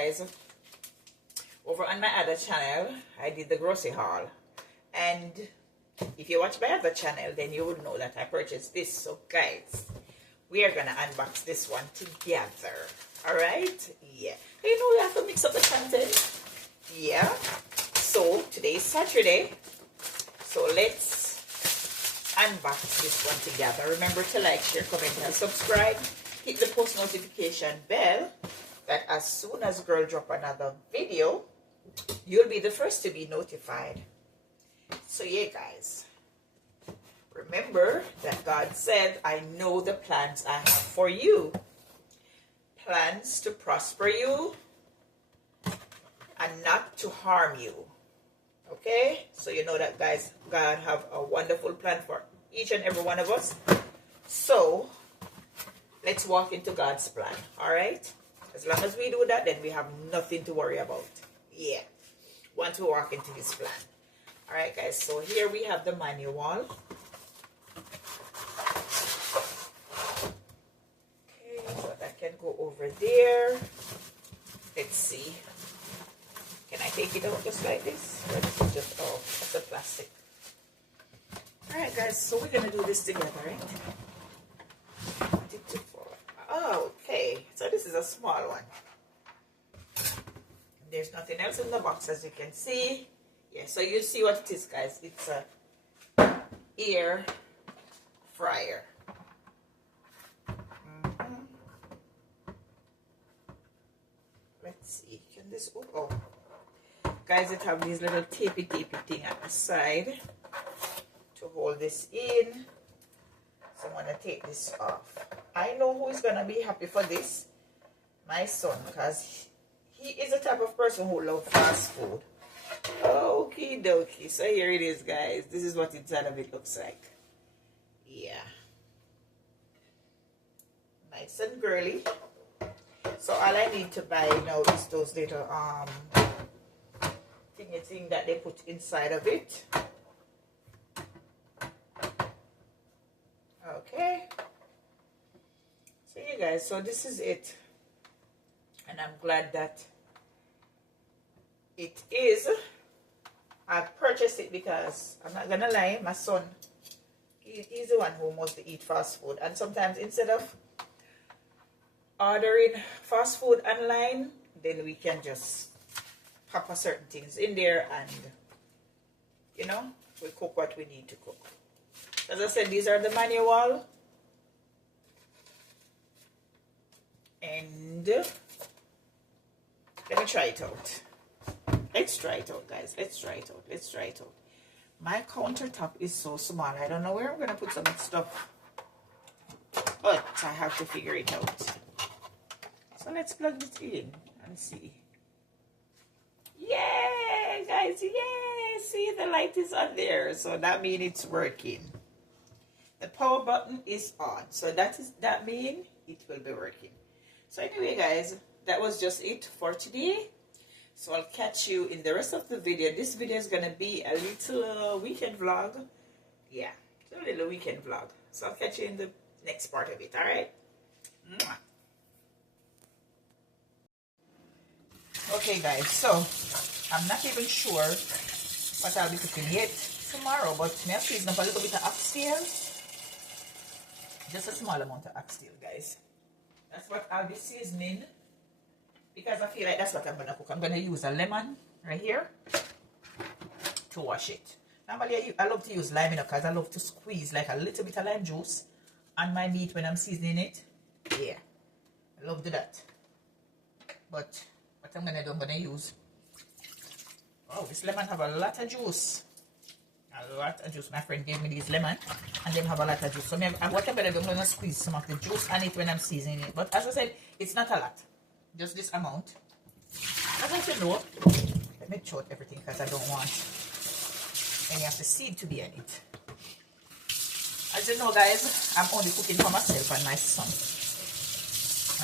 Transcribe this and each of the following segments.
guys, over on my other channel, I did the grocery haul. And if you watch my other channel, then you would know that I purchased this. So guys, we are gonna unbox this one together. Alright? Yeah. You know we have to mix up the content. Yeah. So today is Saturday. So let's unbox this one together. Remember to like, share, comment, and subscribe. Hit the post notification bell that as soon as girl drop another video, you'll be the first to be notified. So yeah, guys, remember that God said, I know the plans I have for you. Plans to prosper you and not to harm you. Okay? So you know that, guys, God have a wonderful plan for each and every one of us. So let's walk into God's plan. Alright? As long as we do that, then we have nothing to worry about. Yeah. Once we walk into his plan. Alright, guys, so here we have the manual. Okay, so that can go over there. Let's see. Can I take it out just like this? Or this is just, oh, that's a plastic. Alright, guys, so we're going to do this together, right? Oh, okay. So this is a small one. There's nothing else in the box, as you can see. Yeah, so you see what it is, guys. It's a air fryer. Let's see. Can this... Oh. Guys, it have these little tapey thing at the side to hold this in. So I'm going to take this off. I know who is going to be happy for this. My son, because he is the type of person who loves fast food. Okie dokie. So here it is, guys. This is what inside of it looks like. Yeah. Nice and girly. So all I need to buy now is those little thing that they put inside of it. Okay. So you guys, so this is it. And I'm glad that it is. I purchased it because I'm not gonna lie, my son, he's the one who mostly eat fast food, and sometimes instead of ordering fast food online, then we can just pop a certain things in there and, you know, we cook what we need to cook. As I said, these are the manual. And let me try it out. Let's try it out, guys. Let's try it out. Let's try it out. My countertop is so small. I don't know where I'm going to put some stuff. But I have to figure it out. So let's plug this in and see. Yeah, guys. Yeah. See, the light is on there. So that means it's working. The power button is on. So that means it will be working. So anyway, guys, that was just it for today. So I'll catch you in the rest of the video. This video is going to be a little weekend vlog. Yeah, a little weekend vlog. So I'll catch you in the next part of it, alright? Okay, guys, so I'm not even sure what I'll be cooking yet tomorrow, but may I season up a little bit of oxtail? Just a small amount of oxtail, guys. That's what I'll be seasoning, because I feel like that's what I'm going to cook. I'm going to use a lemon right here to wash it. Normally, I love to use lime, because I love to squeeze like a little bit of lime juice on my meat when I'm seasoning it. Yeah, I love to do that. But what I'm going to do, I'm going to use... Oh, this lemon have a lot of juice. A lot of juice. My friend gave me these lemon, and they have a lot of juice. So what I'm going to do, I'm going to squeeze some of the juice on it when I'm seasoning it. But as I said, it's not a lot. Just this amount. As I said, no. Let me choke everything, because I don't want any of the seed to be in it. As you know, guys, I'm only cooking for myself and my son.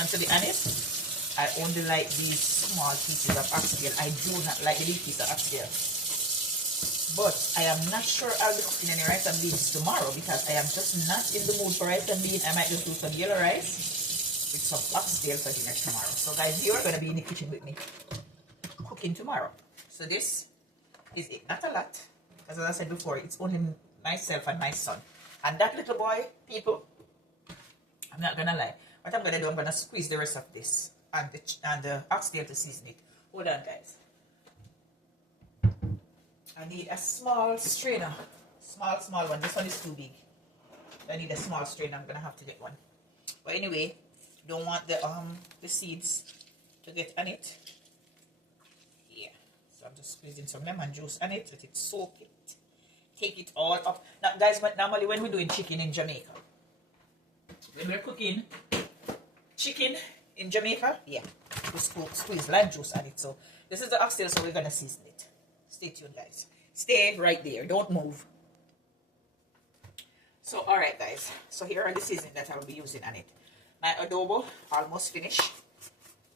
And to be honest, I only like these small pieces of oxtail. I do not like the big piece of oxtail. But I am not sure I'll be cooking any rice and beans tomorrow, because I am just not in the mood for rice and beans. I might just do some yellow rice with some oxtail for dinner tomorrow. So guys, you are going to be in the kitchen with me cooking tomorrow. So this is it. Not a lot, as I said before, it's only myself and my son. And that little boy, people, I'm not going to lie. What I'm going to do, I'm going to squeeze the rest of this and the oxtail to season it. Hold on, guys. I need a small strainer. Small one. This one is too big. I need a small strainer. I'm going to have to get one. But anyway, don't want the seeds to get on it. Yeah. So I'm just squeezing some lemon juice on it. Let it soak it. Take it all up. Now, guys, normally when we're doing chicken in Jamaica, when we're cooking chicken in Jamaica, yeah, we squeeze lime juice on it. So this is the oxtail, so we're going to season it. Stay tuned, guys. Stay right there. Don't move. So, alright, guys. So here are the seasonings that I will be using on it. My adobo, almost finished.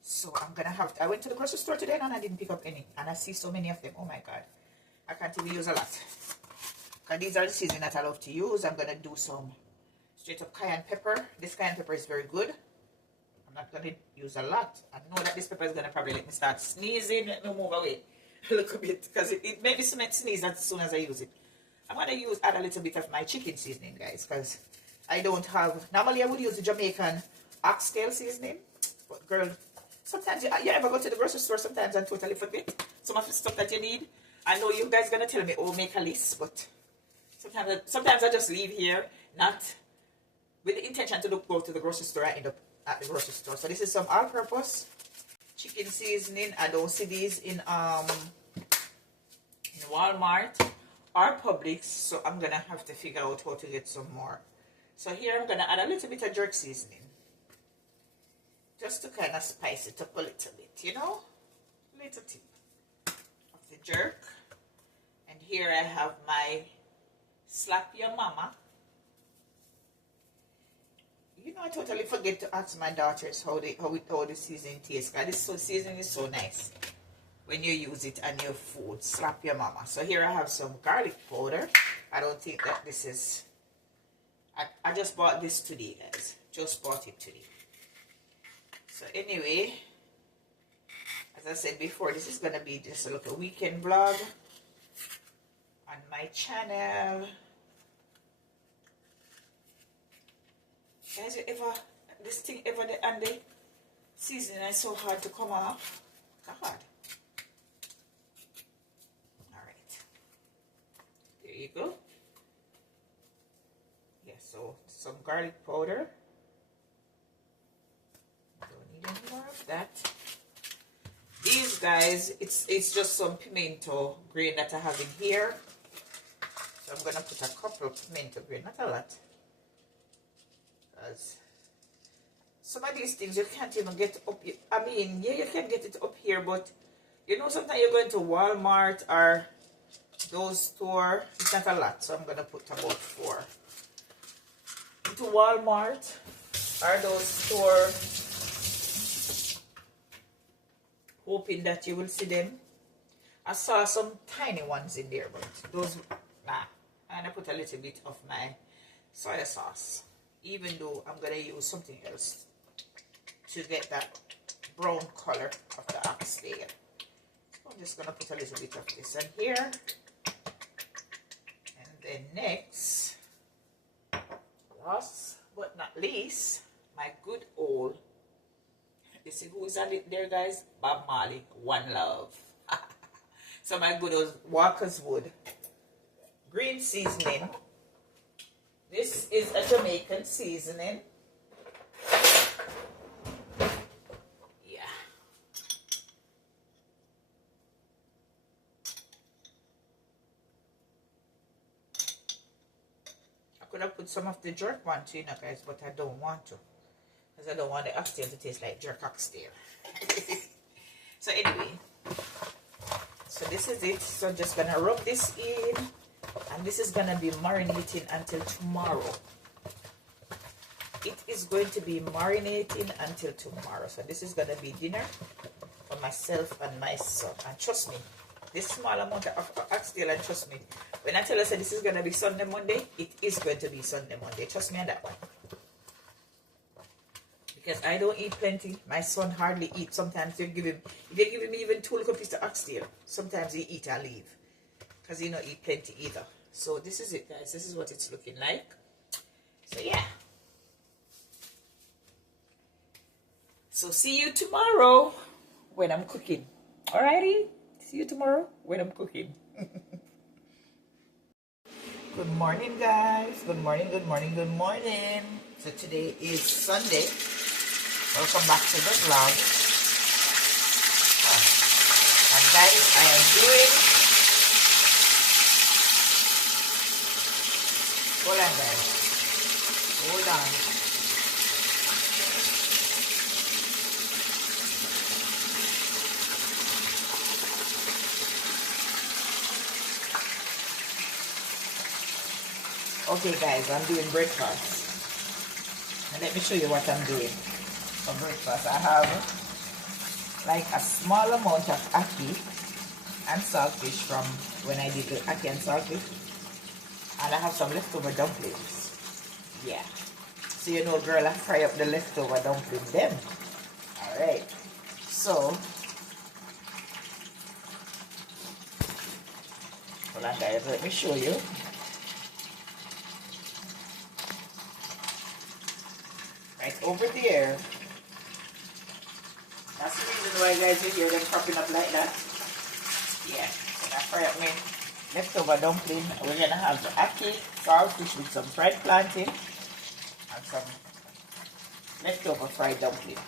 So I'm going to have... I went to the grocery store today and I didn't pick up any. And I see so many of them. Oh, my God. I can't even use a lot. Because these are the seasonings that I love to use. I'm going to do some straight up cayenne pepper. This cayenne pepper is very good. I'm not going to use a lot. I know that this pepper is going to probably let me start sneezing. Let me move away a little bit. Because it makes me sneeze as soon as I use it. I'm going to add a little bit of my chicken seasoning, guys, because I don't have... Normally, I would use the Jamaican oxtail seasoning. But, girl, sometimes you ever go to the grocery store sometimes and totally forget some of the stuff that you need. I know you guys are going to tell me, oh, make a list, but sometimes I just leave here, not with the intention to go to the grocery store. I end up at the grocery store. So this is some all-purpose chicken seasoning. I don't see these in Walmart or Publix, so I'm gonna have to figure out how to get some more. So here I'm gonna add a little bit of jerk seasoning, just to kind of spice it up a little bit, you know, little tip of the jerk. And here I have my Slap Your Mama. You know, I totally forget to ask my daughters how the seasoning tastes. Because this seasoning is so nice when you use it on your food. Slap Your Mama. So here I have some garlic powder. I don't think that this is... I just bought this today, guys. Just bought it today. So anyway, as I said before, this is going to be just a little weekend vlog on my channel. Guys, this thing ever, and the seasoning is so hard to come off. God. There you go. Yeah, so some garlic powder. Don't need any more of that. These guys, it's just some pimento grain that I have in here. So I'm gonna put a couple of pimento grain, not a lot. Because some of these things you can't even get up. I mean, yeah, you can get it up here, but you know, sometimes you're going to Walmart or those store, it's not a lot, so I'm gonna put about 4 into Walmart or those store, hoping that you will see them. I saw some tiny ones in there, but those, nah. I'm gonna put a little bit of my soy sauce, even though I'm gonna use something else to get that brown color of the oxtail. So I'm just gonna put a little bit of this in here. Then next, last but not least, my good old, you see who is on it there, guys? Bob Marley, One Love. So my good old Walker's Wood green seasoning. This is a Jamaican seasoning. Yeah. Could have put some of the jerk one too, you know, guys, but I don't want to, because I don't want the oxtail to taste like jerk oxtail. So anyway, so this is it. So I'm just gonna rub this in, and this is gonna be marinating until tomorrow. It is going to be marinating until tomorrow. So this is gonna be dinner for myself and my son. And trust me, this small amount of oxtail, and trust me, when I tell you this is going to be Sunday, Monday, it is going to be Sunday, Monday. Trust me on that one. because I don't eat plenty. My son hardly eats. Sometimes they give him, if they give him even 2 little pieces of oxtail, sometimes he eat and leave because he don't eat plenty either. So this is it, guys. This is what it's looking like. So yeah. So see you tomorrow when I'm cooking. Alrighty? See you tomorrow when I'm cooking. Good morning, guys. Good morning, good morning, good morning. So today is Sunday. Welcome back to the vlog. And guys, I am doing... Hold on, guys. Hold on. Okay, guys, I'm doing breakfast. And let me show you what I'm doing for breakfast. I have like a small amount of ackee and saltfish from when I did the ackee and saltfish. And I have some leftover dumplings. Yeah. So you know, girl, I fry up the leftover dumplings then. Alright. So, hold on, guys, let me show you. Right over there. That's the reason why, guys, you hear them popping up like that. Yeah. So I fry up my leftover dumpling. We're gonna have the ackee, saltfish with some fried plantain and some leftover fried dumpling.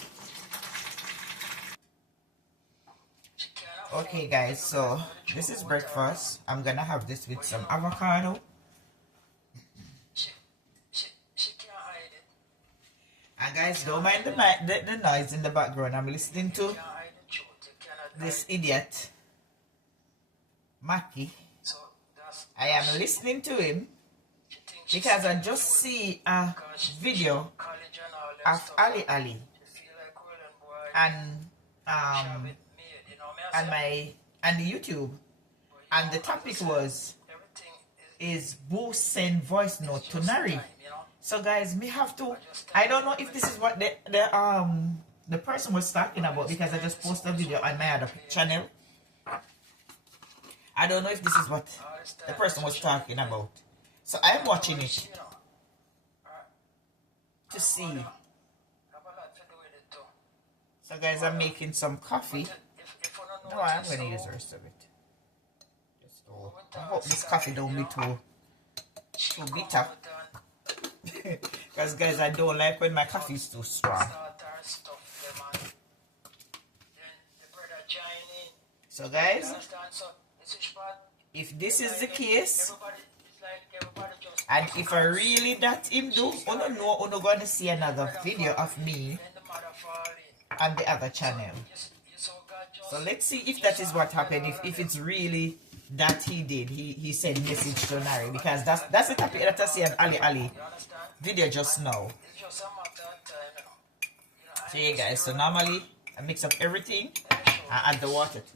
Okay, guys, so this is breakfast. I'm gonna have this with some avocado. And guys, don't mind the noise in the background. I'm listening to this idiot, Mackie. I am listening to him because I just see a video of Ali and the YouTube, and the topic is Boo send voice note to Nari. So guys, me have to, I don't know if this is what the person was talking about, because I just posted a video on my other channel. I don't know if this is what the person was talking about. So I'm watching it to see. So guys, I'm making some coffee. No, I'm going to use the rest of it. I hope this coffee don't be too bitter. Because guys, I don't like when my coffee is too strong. So guys, if this is the case, and if I really that him do, you know, you're going to see another video of me on the other channel. So let's see if that is what happened, if it's really that he did. He sent message to Nari, because that's the topic that I see on Ali video just now. So yeah, guys, so normally I mix up everything. I add the water to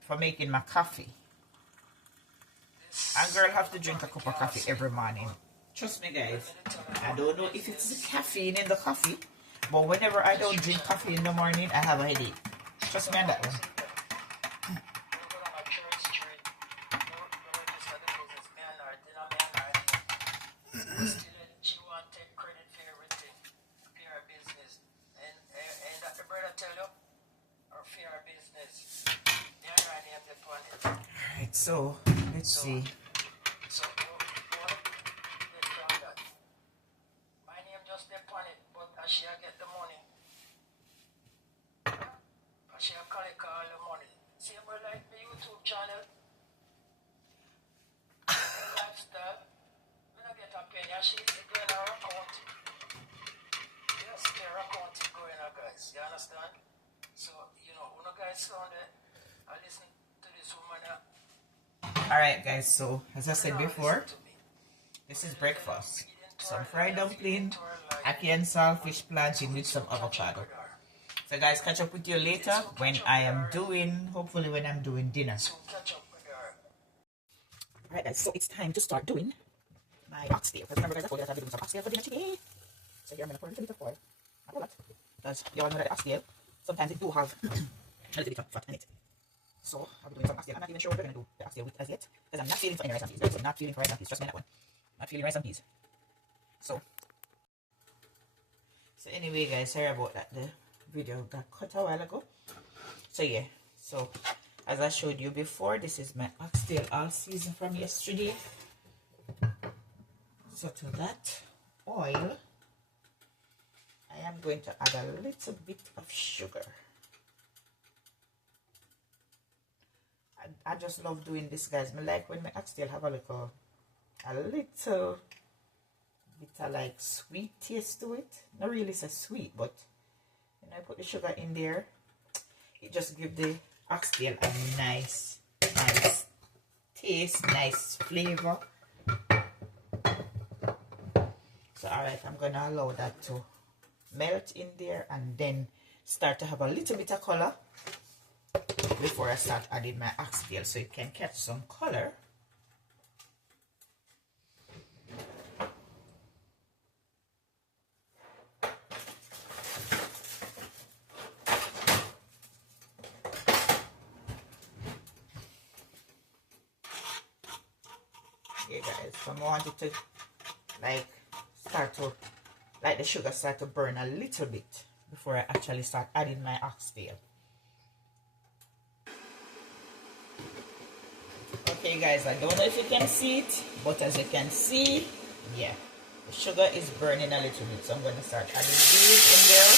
for making my coffee. And girl have to drink a cup of coffee every morning. Trust me, guys. I don't know if it's the caffeine in the coffee, but whenever I don't drink coffee in the morning, I have a headache. Trust me on that one. Alright, so let's see. My name just depend it, but I shall get the money. I shall collect all the money. See, I'm like my YouTube channel. Lifestyle. When I get a penny, I should go in our account. Yes, their account is going on, guys. You understand? So, you know, when you guys sound it, I listen to this woman. Alright, guys, so as I said before, this is breakfast. Some fried dumpling, ackee and saltfish plantain with some avocado. So guys, catch up with you later when I am doing, hopefully when I'm doing dinner. Alright guys, so it's time to start doing my oxtail. Because remember guys, I told you that I'll be doing some oxtail for dinner today. So here I'm going to pour a little bit of oil. Not a lot, because you all know that the oxtail, sometimes it do have a little bit of fat in it. So I'll be doing some oxtail. I'm not even sure what we're going to do the oxtail with as yet, because I'm not feeling for any rice and peas. Guys. I'm not feeling for rice and peas. Trust me on that one. Not feeling rice and peas. So anyway, guys, sorry about that. The video got cut a while ago. So yeah, so as I showed you before, this is my oxtail all season from yesterday. So to that oil, I am going to add a little bit of sugar. I just love doing this, guys. I like when my oxtail have a little bit of like sweet taste to it. Not really so sweet, but when I put the sugar in there, it just gives the oxtail a nice taste, nice flavor. So alright, I'm gonna allow that to melt in there and then start to have a little bit of color before I start adding my oxtail, so it can catch some color. Okay, guys, so I want it to like the sugar start to burn a little bit before I actually start adding my oxtail. Okay, guys, I don't know if you can see it, but as you can see, yeah, the sugar is burning a little bit, so I'm going to start adding these in there.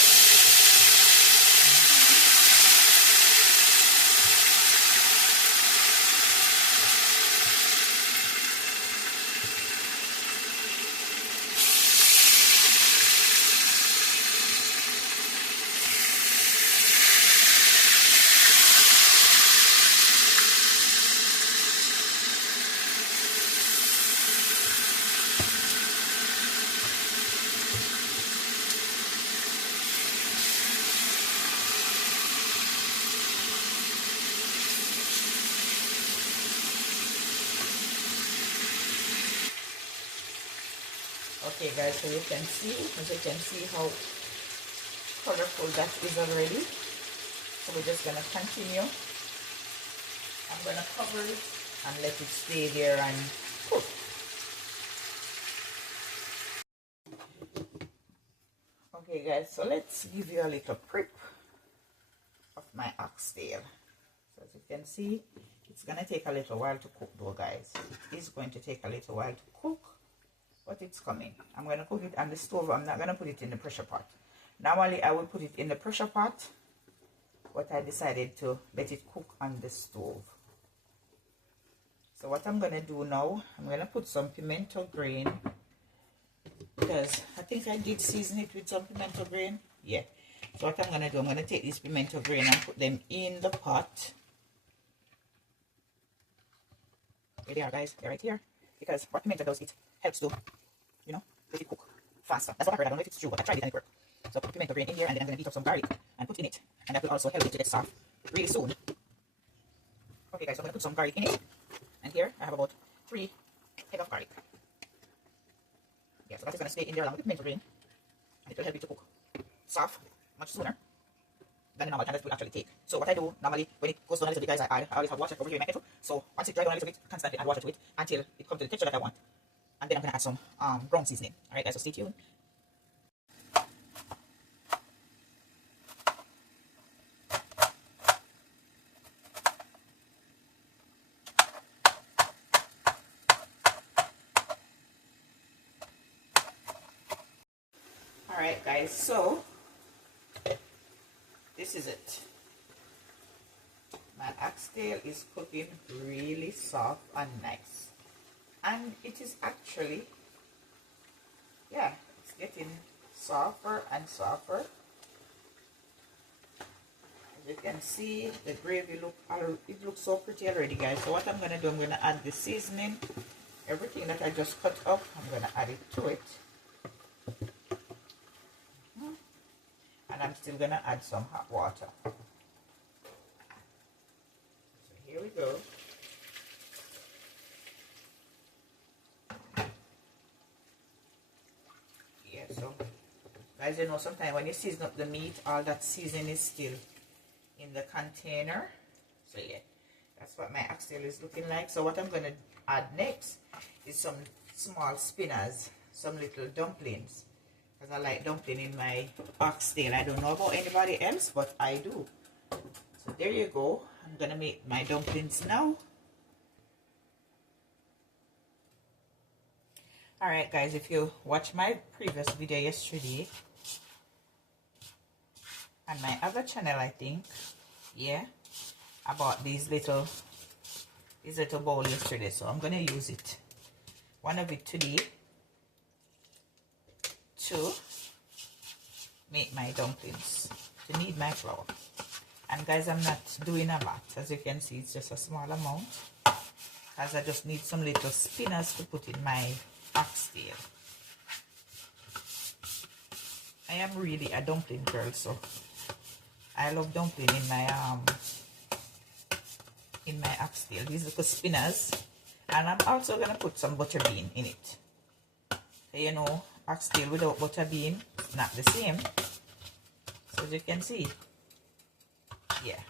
Okay, guys, so you can see how colorful that is already. So we're just gonna continue. I'm gonna cover it and let it stay there and cook. Okay, guys, so let's give you a little prep of my oxtail. So as you can see, it's gonna take a little while to cook though, guys. It is going to take a little while to cook, but it's coming. I'm going to cook it on the stove. I'm not going to put it in the pressure pot. Normally I would put it in the pressure pot, but I decided to let it cook on the stove. So what I'm going to do now, I'm going to put some pimento grain, because I think I did season it with some pimento grain. Yeah. So what I'm going to do, I'm going to take this pimento grain and put them in the pot. Here they are, guys. They're right here. Because what pimento does, it helps to, you know, let it cook faster. That's what I heard. I don't know if it's true, but I tried it and it worked. So put pimento grain in here, and then I'm going to beat up some garlic and put in it. And that will also help it to get soft really soon. Okay, guys, so I'm going to put some garlic in it. And here I have about 3 head of garlic. Yeah, so that is going to stay in there along with pimento grain. And it will help it to cook soft much sooner than the normal time that it will actually take. So what I do normally when it goes down a little bit, guys, I always have water over here in my kettle. So once it dries down a little bit, constantly add water to it until it comes to the texture that I want. And then I'm going to add some brown seasoning. Alright, guys, so stay tuned. Alright, guys, so this is it. My oxtail is cooking really soft and nice. And it is actually, yeah, it's getting softer and softer. As you can see, the gravy it looks so pretty already, guys. So what I'm going to do, I'm going to add the seasoning. Everything that I just cut up, I'm going to add it to it. And I'm still going to add some hot water. So here we go. Yeah, so As you know, sometimes when you season up the meat, all that seasoning is still in the container. So yeah, that's what my oxtail is looking like. So what I'm going to add next is some small spinners, some little dumplings, because I like dumpling in my oxtail. I don't know about anybody else, but I do. So there you go. I'm going to make my dumplings now. Alright guys, if you watch my previous video yesterday on my other channel, I think, yeah, I bought these little bowl yesterday, so I'm gonna use it, one of it today, to make my dumplings, to knead my flour. And guys, I'm not doing a lot. As you can see, it's just a small amount, because I just need some little spinners to put in my oxtail. I am really a dumpling girl, so I love dumpling in my oxtail. These little spinners, and I'm also gonna put some butter bean in it. So, you know, oxtail without butter bean is not the same. So as you can see, yeah.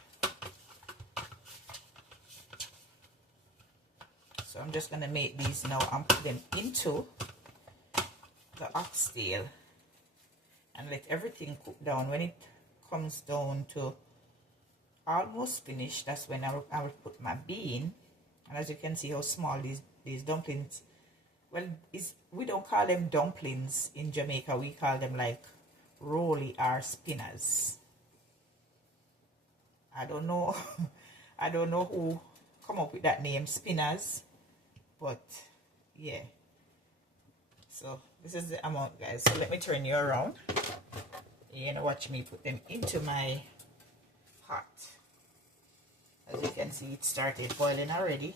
So I'm just gonna make these now and put them into the oxtail and let everything cook down. When it comes down to almost finished, that's when I will put my bean. And as you can see how small these dumplings, well, we don't call them dumplings in Jamaica, we call them like rolly or spinners. I don't know I don't know who come up with that name, spinners, but yeah. So this is the amount, guys. So let me turn you around. You're gonna watch me put them into my pot. As you can see, it started boiling already.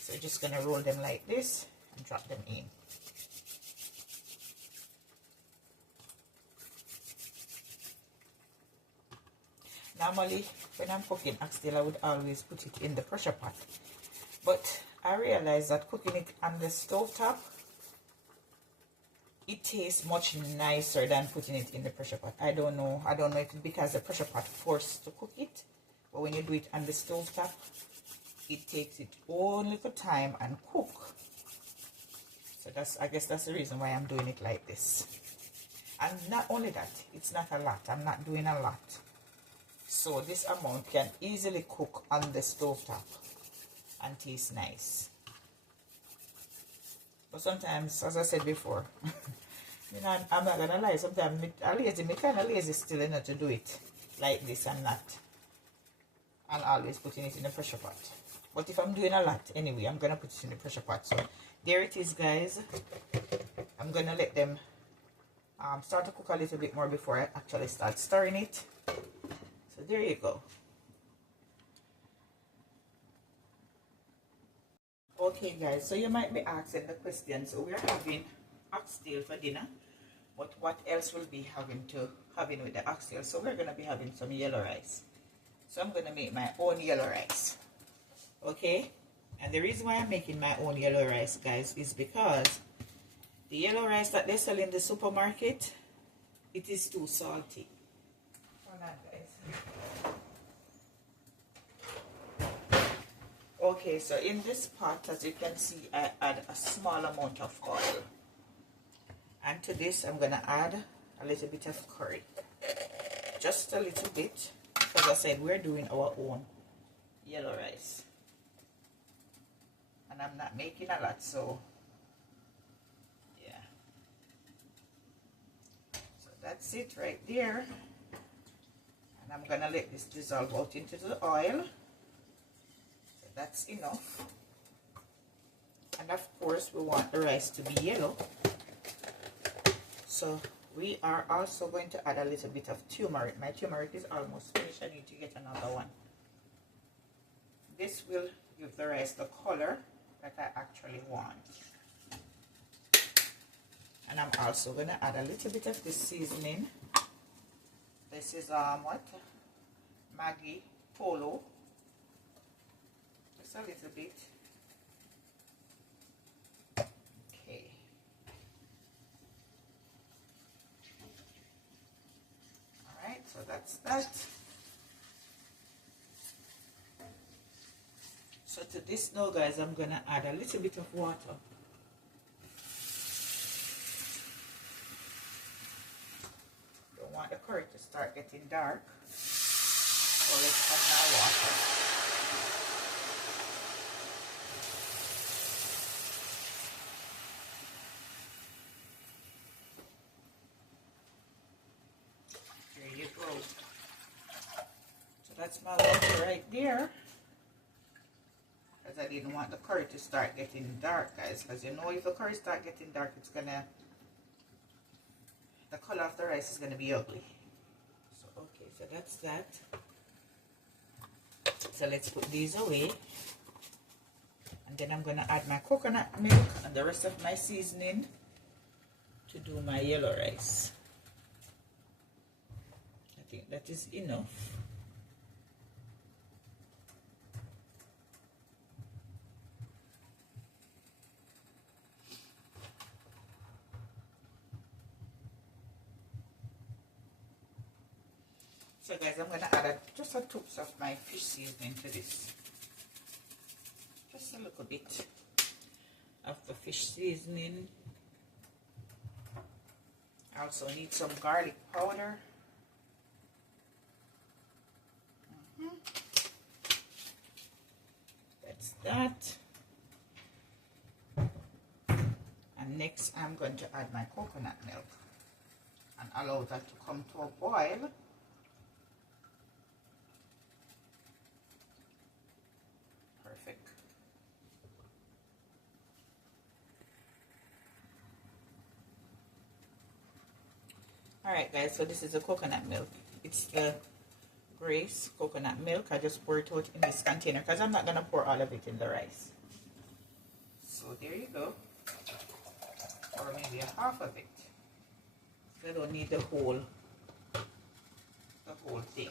So you're just gonna roll them like this and drop them in. Normally, when I'm cooking oxtail, I would always put it in the pressure pot. But I realized that cooking it on the stove top, it tastes much nicer than putting it in the pressure pot. I don't know if it's because the pressure pot forced to cook it, but when you do it on the stove top, it takes its own little time and cook. So I guess that's the reason why I'm doing it like this. And not only that, it's not a lot. I'm not doing a lot. So this amount can easily cook on the stove top and taste nice. But sometimes, as I said before, you know, I'm not gonna lie, sometimes I'm kind of lazy still, you know, to do it like this and not. And always putting it in the pressure pot. But if I'm doing a lot anyway, I'm gonna put it in the pressure pot. So there it is, guys. I'm gonna let them start to cook a little bit more before I actually start stirring it. So there you go. Okay guys, so you might be asking the question, so we're having oxtail for dinner, but what else will be having with the oxtail? So we're going to be having some yellow rice. So I'm going to make my own yellow rice. Okay? And the reason why I'm making my own yellow rice, guys, is because the yellow rice that they sell in the supermarket, it is too salty. Hold on, guys. Okay, so in this pot, as you can see, I add a small amount of oil. And to this, I'm going to add a little bit of curry. Just a little bit. Because I said, we're doing our own yellow rice. And I'm not making a lot, so yeah. So that's it right there. And I'm going to let this dissolve out into the oil. That's enough. And of course we want the rice to be yellow, so we are also going to add a little bit of turmeric. My turmeric is almost finished. I need to get another one. This will give the rice the color that I actually want. And I'm also going to add a little bit of this seasoning. This is Maggi Polo. A little bit. Okay. So to this now, guys, I'm gonna add a little bit of water. Don't want the curry to start getting dark, so let's add now water. There you go. So that's my water right there. Because I didn't want the curry to start getting dark, guys. Because you know, if the curry start getting dark, it's gonna, the color of the rice is gonna be ugly. So okay, so that's that. So let's put these away. And then I'm gonna add my coconut milk and the rest of my seasoning to do my yellow rice. I think that is enough. So guys, I'm going to add just a touch of my fish seasoning to this. Just a little bit of the fish seasoning. I also need some garlic powder. That's that. And next I'm going to add my coconut milk and allow that to come to a boil. Perfect. Alright guys, so this is the coconut milk. It's the Grace coconut milk. I just pour it out in this container because I'm not going to pour all of it in the rice. So there you go. Or maybe a half of it. I don't need the whole thing.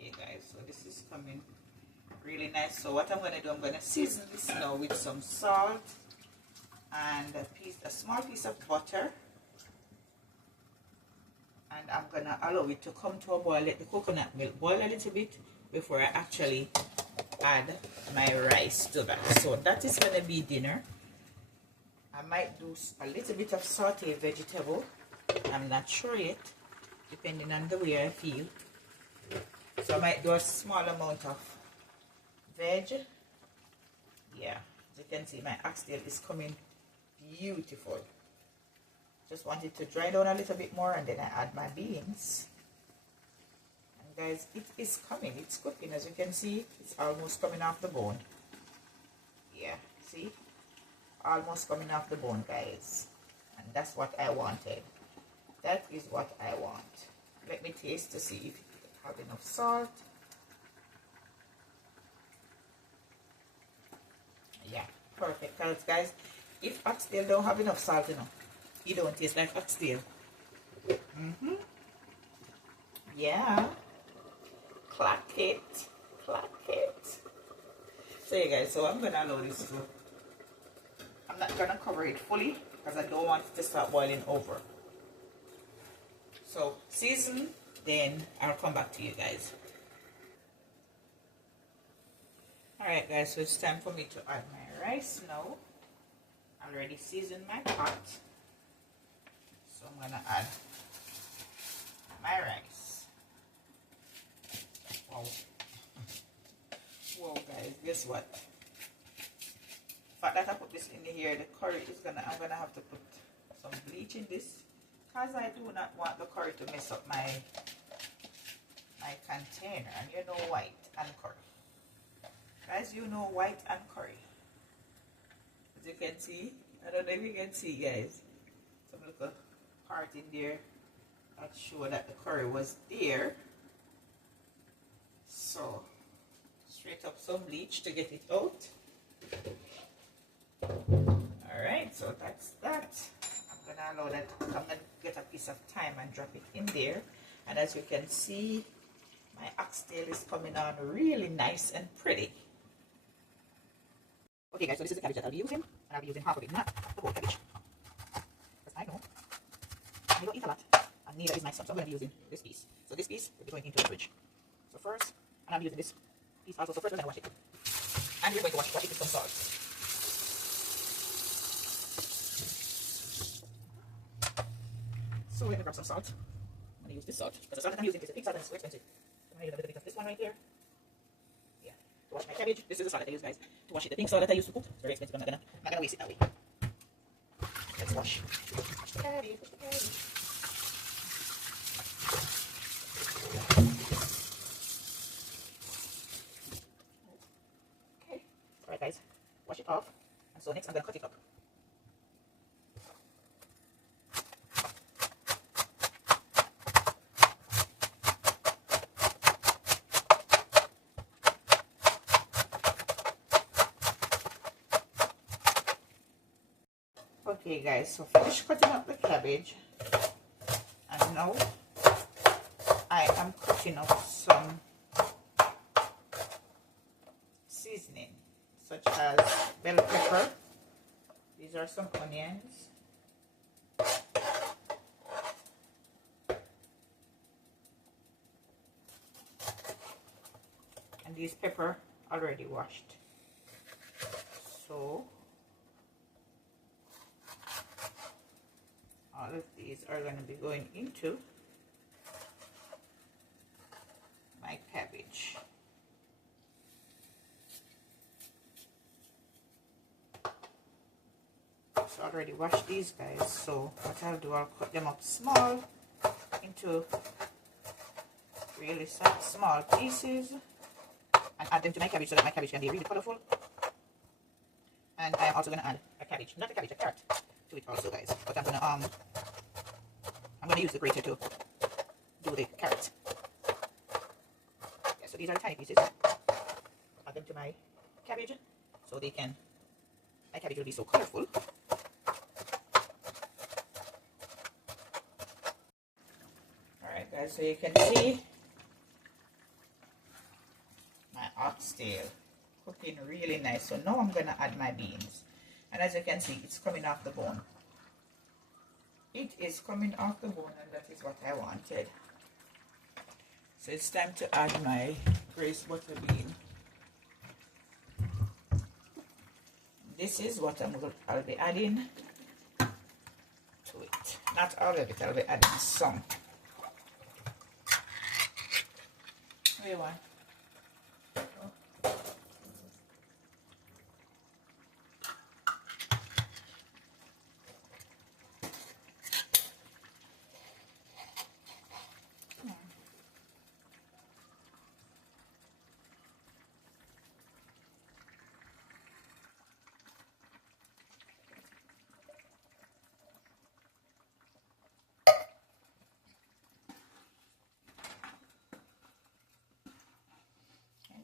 Yeah guys, so this is coming really nice. So what I'm going to do, I'm going to season this now with some salt and a small piece of butter. And I'm going to allow it to come to a boil. Let the coconut milk boil a little bit before I actually add my rice to that. So that is going to be dinner. I might do a little bit of sauteed vegetable. I'm not sure yet, depending on the way I feel. So I might do a small amount of veg. Yeah, as you can see, my oxtail is coming beautiful. Just want it to dry down a little bit more, and then I add my beans. And guys, it is coming. It's cooking. As you can see, it's almost coming off the bone. Yeah, see? Almost coming off the bone, guys. And that's what I wanted. That is what I want. Let me taste to see if it has enough salt. Yeah, perfect. Because guys, if oxtail don't have enough salt, it don't taste like oxtail. Yeah. Clack it. Clack it. So yeah guys, so I'm gonna allow this to, I'm not gonna cover it fully because I don't want it to start boiling over. So season, then I'll come back to you guys. Alright guys, so it's time for me to add my rice now. I already seasoned my pot. So I'm gonna add my rice. Wow. Whoa guys, guess what? The fact that I put this in here, the curry is I'm gonna have to put some bleach in this because I do not want the curry to mess up my container. And you know, white and curry. Guys, you know, white and curry. As you can see, I don't know if you can see guys, some little part in there that show that the curry was there. So straight up some bleach to get it out. Alright, so that's that. I'm gonna allow that to come and get a piece of thyme and drop it in there. And as you can see, my oxtail is coming on really nice and pretty. Okay guys, so this is the cabbage that I'll be using, and I'll be using half of it, not the whole cabbage. Because I know I don't eat a lot, and neither is my son, so I'm going to be using this piece. So this piece will be going into the fridge. So first, and I'll be using this piece also. So first we're going to wash it. And we're going to wash it with some salt. So we're going to grab some salt. I'm going to use this salt. Because the salt that I'm using is a pink salt and it's so expensive. So I'm going to use a little bit of this one right here. Yeah. To wash my cabbage. This is the salt that I use, guys. To wash it. The pink salt that I used to cook. It's very expensive. I'm not gonna waste it that way. Let's wash. Wash the cabbage. Wash the cabbage. Okay. Alright, guys. Wash it off. And so next I'm going to cut it up. Okay guys, so finish cutting up the cabbage, and now I am cutting up some seasoning such as bell pepper. These are some onions, and these pepper already washed. So all of these are going to be going into my cabbage. So I already washed these guys, so what I'll do, I'll cut them up small into really small pieces and add them to my cabbage so that my cabbage can be really colorful. And I'm also going to add a cabbage, not a cabbage, a carrot to it also, guys. But I'm gonna use the grater to do the carrot. Yeah, so these are the tiny pieces. Add them to my cabbage so my cabbage will be so colorful. Alright guys, so you can see my oxtail cooking really nice. So now I'm gonna add my beans. And as you can see, it's coming off the bone. It is coming off the bone, and that is what I wanted. So it's time to add my braised butter bean. This is what I'll be adding to it. Not all of it, I'll be adding some. What do you want?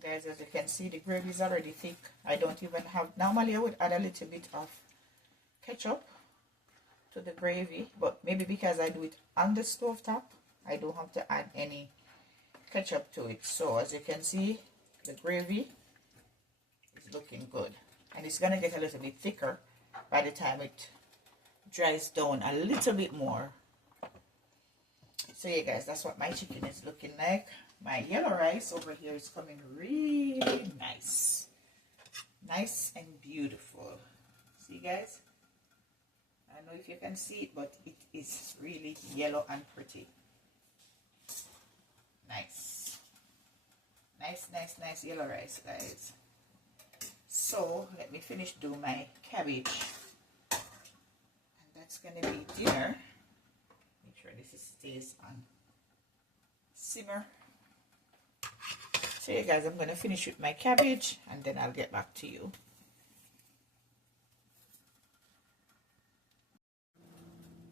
Guys, as you can see, the gravy is already thick. I don't even have, normally I would add a little bit of ketchup to the gravy, but maybe because I do it on the stove top, I don't have to add any ketchup to it. So as you can see, the gravy is looking good, and it's gonna get a little bit thicker by the time it dries down a little bit more. So yeah guys, that's what my chicken is looking like. My yellow rice over here is coming really nice. Nice and beautiful. See guys? I don't know if you can see it, but it is really yellow and pretty. Nice. Nice yellow rice, guys. So let me finish do my cabbage. And that's gonna be dinner. Make sure this stays on simmer. So yeah guys, I'm going to finish with my cabbage and then I'll get back to you.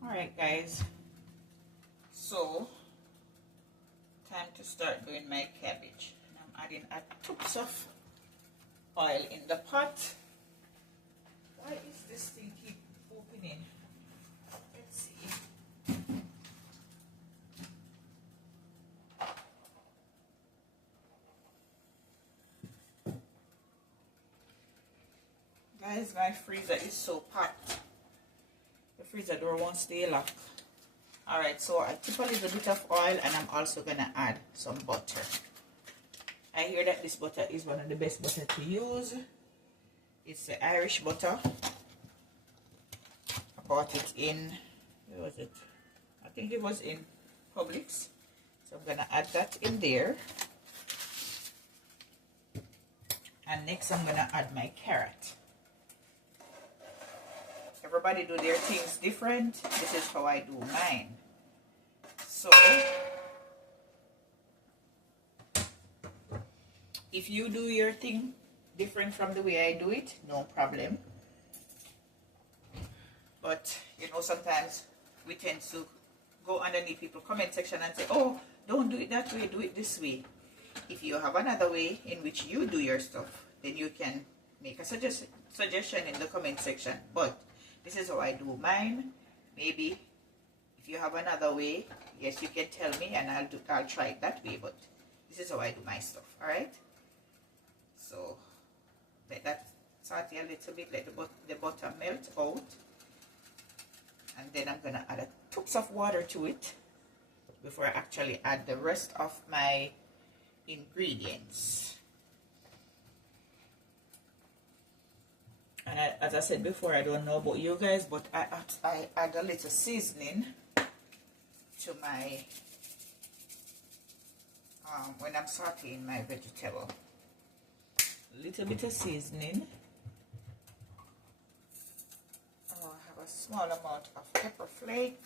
Alright guys, so time to start doing my cabbage. And I'm adding a touch of oil in the pot. Why is this thing keep opening? Let's see. Guys, my freezer is so packed. The freezer door won't stay locked. Alright, so I took a little bit of oil and I'm also going to add some butter. I hear that this butter is one of the best butter to use. It's the Irish butter. I bought it in, where was it? I think it was in Publix. So I'm gonna add that in there. And next I'm gonna add my carrot. Everybody do their things different. This is how I do mine. So if you do your thing different from the way I do it, no problem. But you know, sometimes we tend to go underneath people's comment section and say, oh, don't do it that way, do it this way. If you have another way in which you do your stuff, then you can make a suggestion in the comment section. But this is how I do mine. Maybe if you have another way, yes, you can tell me and I'll try it that way. But this is how I do my stuff. All right. So let that saute a little bit. Let the butter melt out, and then I'm gonna add a touch of water to it before I actually add the rest of my ingredients. And as I said before, I don't know about you guys, but I add a little seasoning to my when I'm sauteing my vegetable. A little bit of seasoning. Oh, I have a small amount of pepper flake,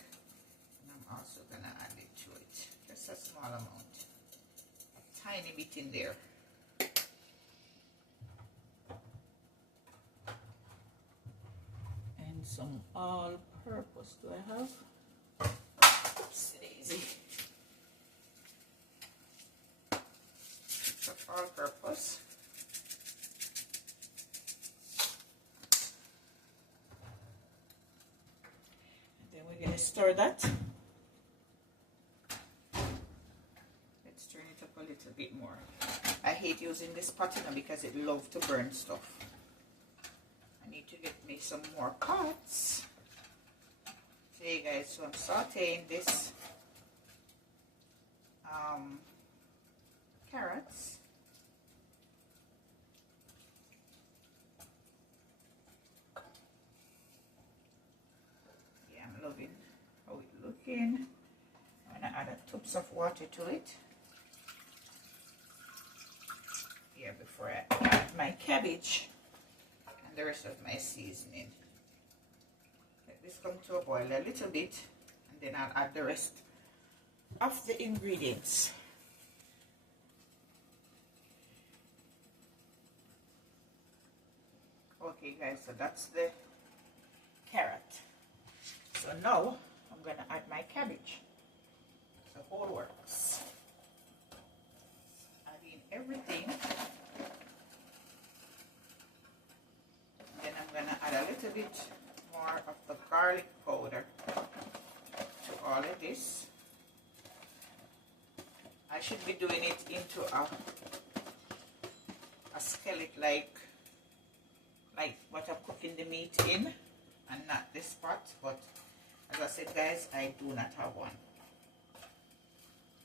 and I'm also gonna add it to it. Just a small amount, a tiny bit in there. And some all-purpose. Do I have? Oops, daisy. Some all-purpose. We're going to stir that. Let's turn it up a little bit more. I hate using this pot because it loves to burn stuff. I need to get me some more pots. Okay guys, so I'm sauteing this carrots. Loving how it's looking. I'm gonna add a touch of water to it. Yeah, before I add my cabbage and the rest of my seasoning. Let this come to a boil a little bit, and then I'll add the rest of the ingredients. Okay guys, so that's the carrot. So now I'm going to add my cabbage. The whole works. Adding everything. And then I'm going to add a little bit more of the garlic powder to all of this. I should be doing it into a skillet like what I'm cooking the meat in, and not this pot, but as I said guys, I do not have one.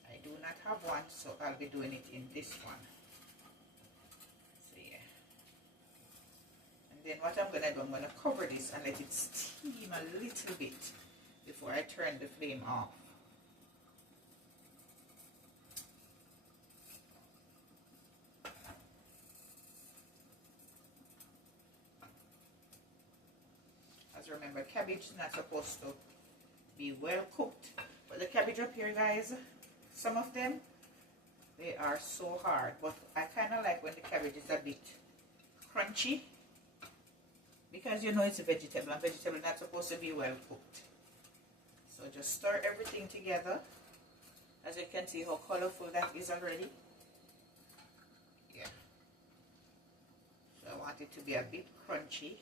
I do not have one, so I'll be doing it in this one. So yeah. And then what I'm going to do, I'm going to cover this and let it steam a little bit before I turn the flame off. As remember, cabbage is not supposed to be well cooked, but the cabbage up here guys, some of them, they are so hard, but I kind of like when the cabbage is a bit crunchy, because you know it's a vegetable, and vegetable is not supposed to be well cooked. So just stir everything together. As you can see how colorful that is already. Yeah, so I want it to be a bit crunchy.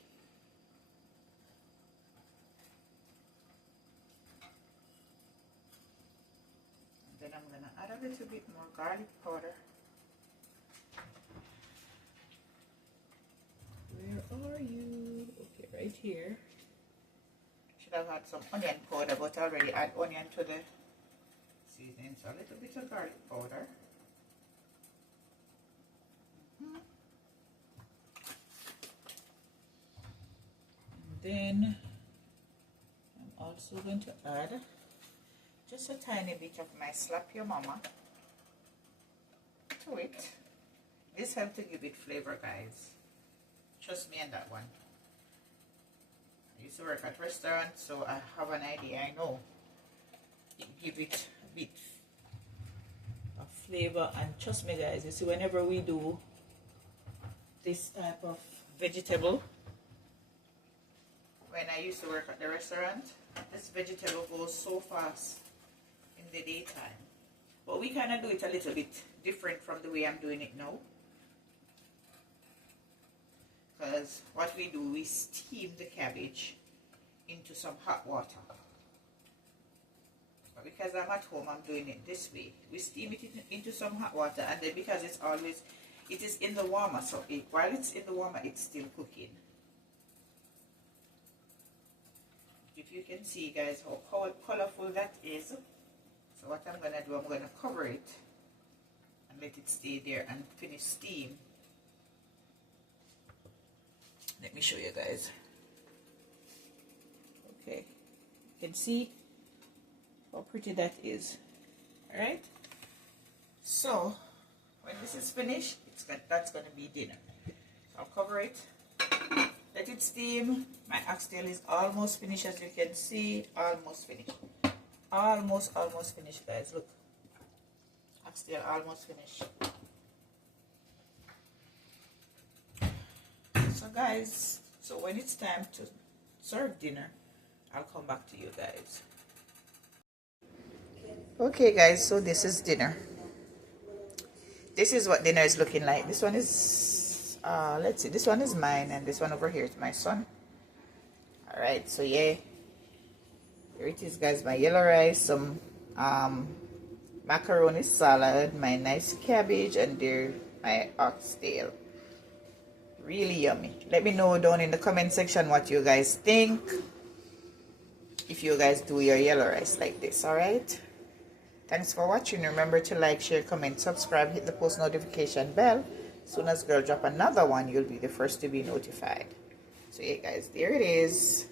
Then I'm going to add a little bit more garlic powder. Where are you? Okay, right here. Should have had some onion powder, but I already add onion to the seasoning. So a little bit of garlic powder. then I'm also going to add just a tiny bit of my Slap Your Mama to it. This helps to give it flavor, guys. Trust me on that one. I used to work at restaurants, so I have an idea. I know it gives it a bit of flavor, and trust me, guys, you see, whenever we do this type of vegetable, when I used to work at the restaurant, this vegetable goes so fast in the daytime. But we kind of do it a little bit different from the way I'm doing it now. Because what we do, we steam the cabbage into some hot water. But because I'm at home, I'm doing it this way. We steam it into some hot water, and then because it is in the warmer, so while it's in the warmer, it's still cooking. If you can see, guys, how colorful that is. So what I'm going to do, I'm going to cover it and let it stay there and finish steam. Let me show you guys. Okay, you can see how pretty that is. All right. So when this is finished, that's going to be dinner. So I'll cover it. Let it steam. My oxtail is almost finished, as you can see. Almost finished. Almost finished, guys. Look. Oxtail almost finished. So, guys, so when it's time to serve dinner, I'll come back to you guys. Okay, guys, so this is dinner. This is what dinner is looking like. This one is let's see, this one is mine, and this one over here is my son. All right, so yeah, here it is, guys. My yellow rice, some macaroni salad, my nice cabbage, and there my oxtail. Really yummy. Let me know down in the comment section what you guys think, if you guys do your yellow rice like this. All right, thanks for watching. Remember to like, share, comment, subscribe, hit the post notification bell. As soon as girl drop another one, you'll be the first to be notified. So yeah, guys, there it is.